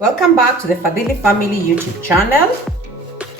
Welcome back to the Fadhili family YouTube channel.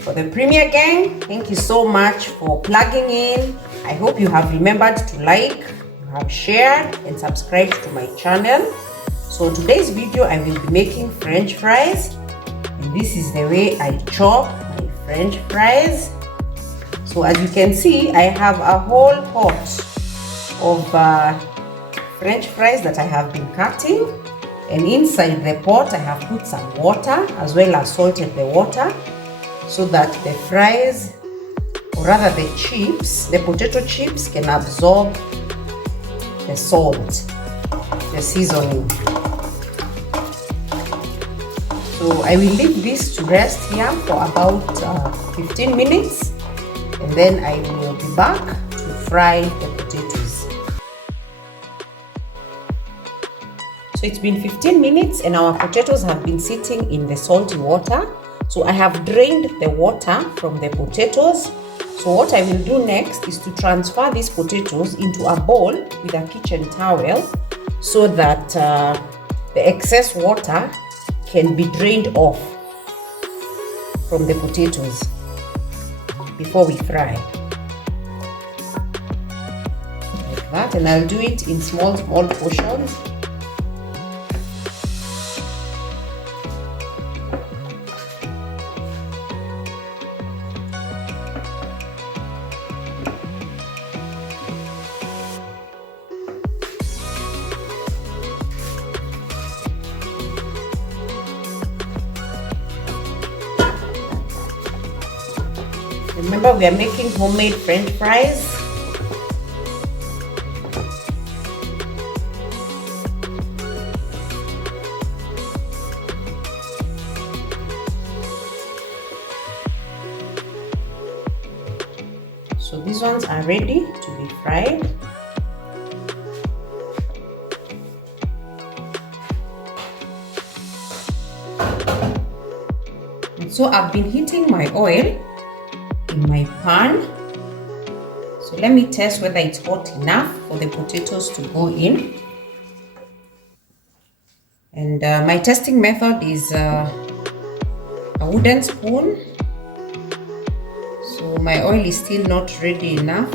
For the Premier gang, thank you so much for plugging in. I hope you have remembered to like, you have shared and subscribed to my channel. So today's video I will be making French fries, and this is the way I chop my French fries. So as you can see, I have a whole pot of French fries that I have been cutting, and inside the pot I have put some water as well as salted the water so that the fries, or rather the chips, the potato chips, can absorb the salt, the seasoning. So I will leave this to rest here for about 15 minutes, and then I will be back to fry the potatoes. So it's been 15 minutes and our potatoes have been sitting in the salty water. So I have drained the water from the potatoes. So what I will do next is to transfer these potatoes into a bowl with a kitchen towel so that the excess water can be drained off from the potatoes before we fry. Like that, and I'll do it in small portions. Remember, we are making homemade French fries. So these ones are ready to be fried. And so I've been heating my oil in my pan. So let me test whether it's hot enough for the potatoes to go in. And my testing method is a wooden spoon. So my oil is still not ready enough,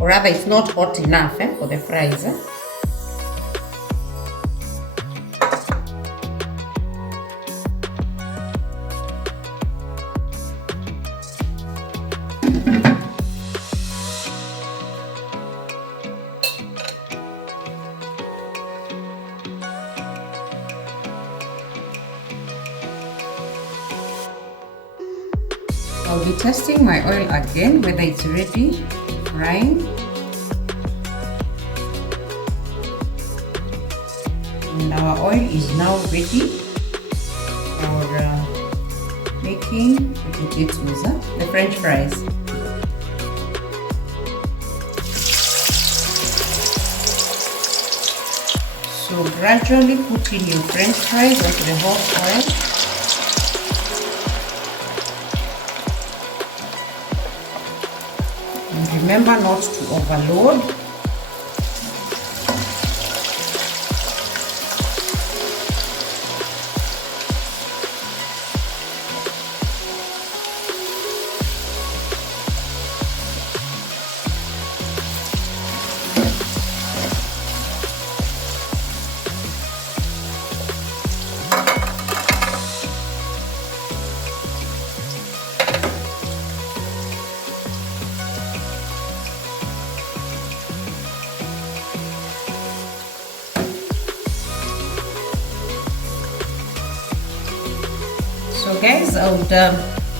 or rather it's not hot enough for the fries. I'll be testing my oil again whether it's ready for frying. And our oil is now ready for making the potatoes, the French fries. So gradually put in your French fries into the hot oil. Remember not to overload. So guys, I would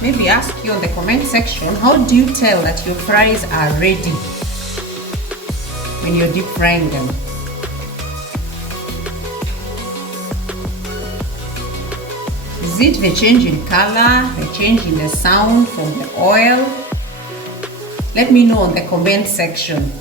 maybe ask you in the comment section, how do you tell that your fries are ready when you're deep frying them? Is it the change in color, the change in the sound from the oil? Let me know in the comment section.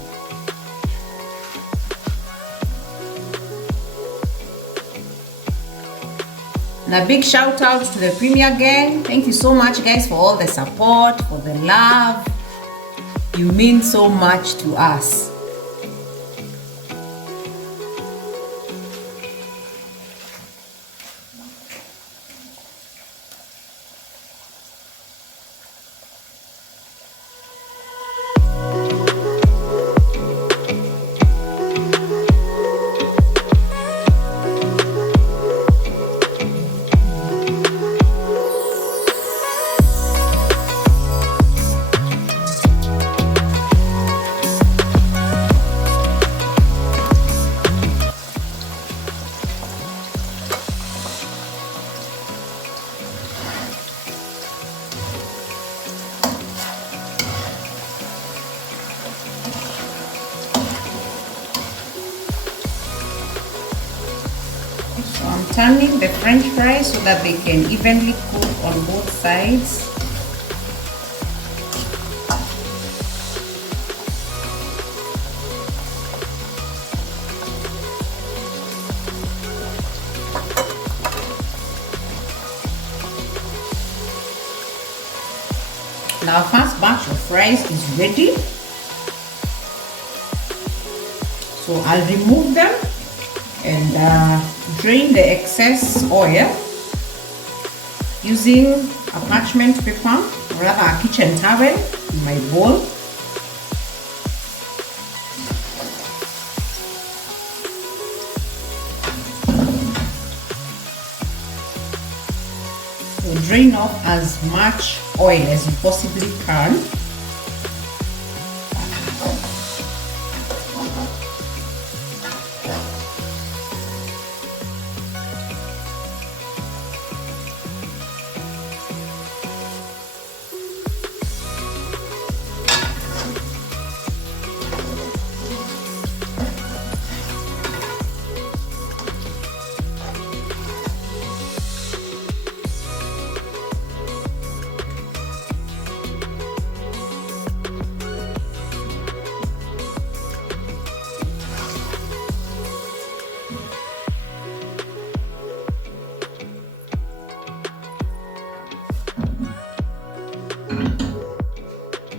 And a big shout out to the Premier gang. Thank you so much guys for all the support, for the love. You mean so much to us. So I'm turning the French fries so that they can evenly cook on both sides. Now our first batch of fries is ready. So I'll remove them and drain the excess oil using a parchment paper, or rather a kitchen towel, in my bowl. So drain off as much oil as you possibly can.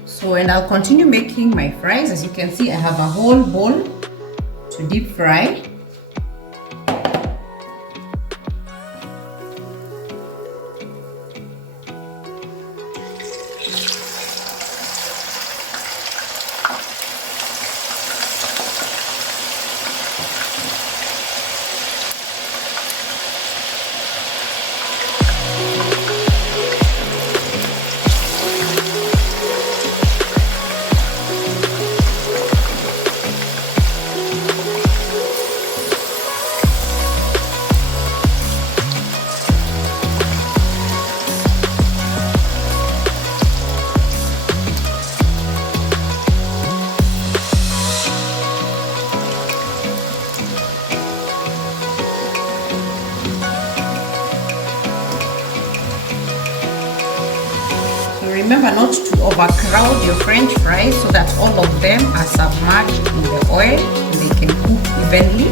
So, and I'll continue making my fries. As you can see, I have a whole bowl to deep fry. Remember not to overcrowd your French fries so that all of them are submerged in the oil and they can cook evenly.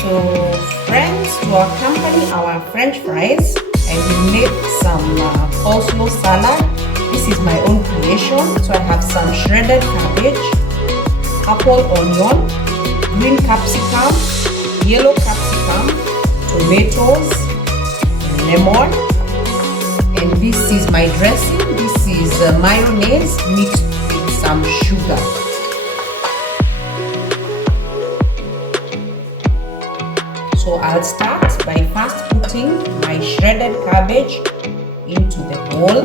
So friends, to accompany our French fries, I will make some coleslaw salad. This is my own creation. So I have some shredded cabbage, purple onion, green capsicum, yellow capsicum, tomatoes, lemon, and this is my dressing. This is mayonnaise mixed with some sugar. So I'll start by first putting my shredded cabbage into the bowl.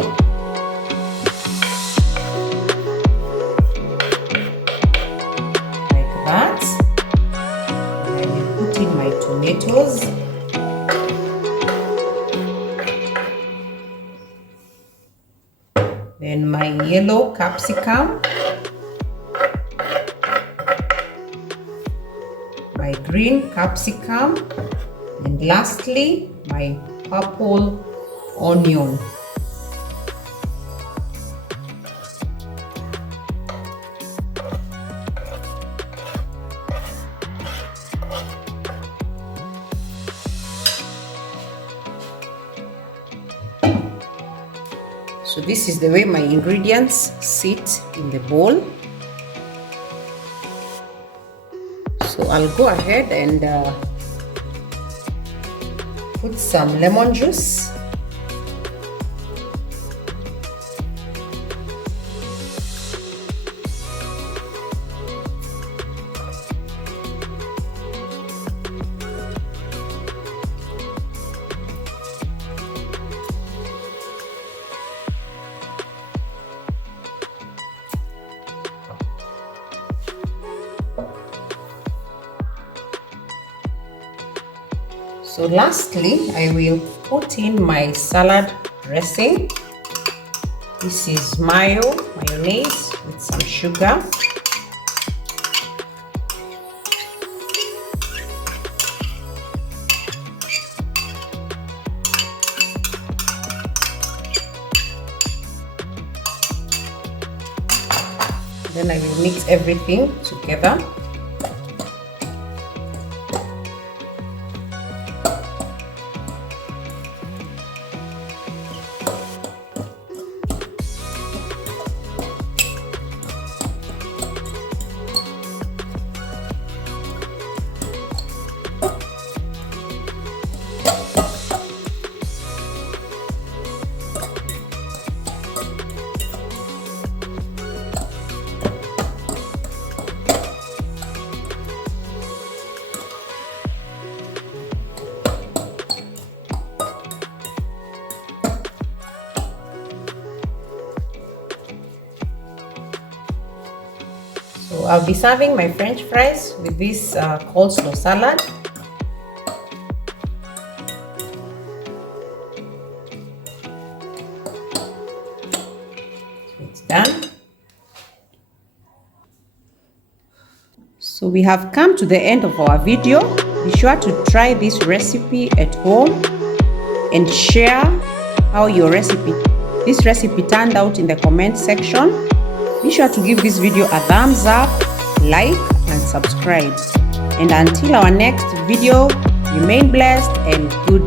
Like that. And I will put in my tomatoes. Then my yellow capsicum. My green capsicum, and lastly my purple onion. So this is the way my ingredients sit in the bowl. So I'll go ahead and put some lemon juice. So lastly, I will put in my salad dressing. This is mayonnaise with some sugar. Then I will mix everything together. So I'll be serving my French fries with this coleslaw salad. So it's done. So we have come to the end of our video. Be sure to try this recipe at home and share how this recipe turned out in the comment section. Be sure to give this video a thumbs up, like, and subscribe. And until our next video, remain blessed and good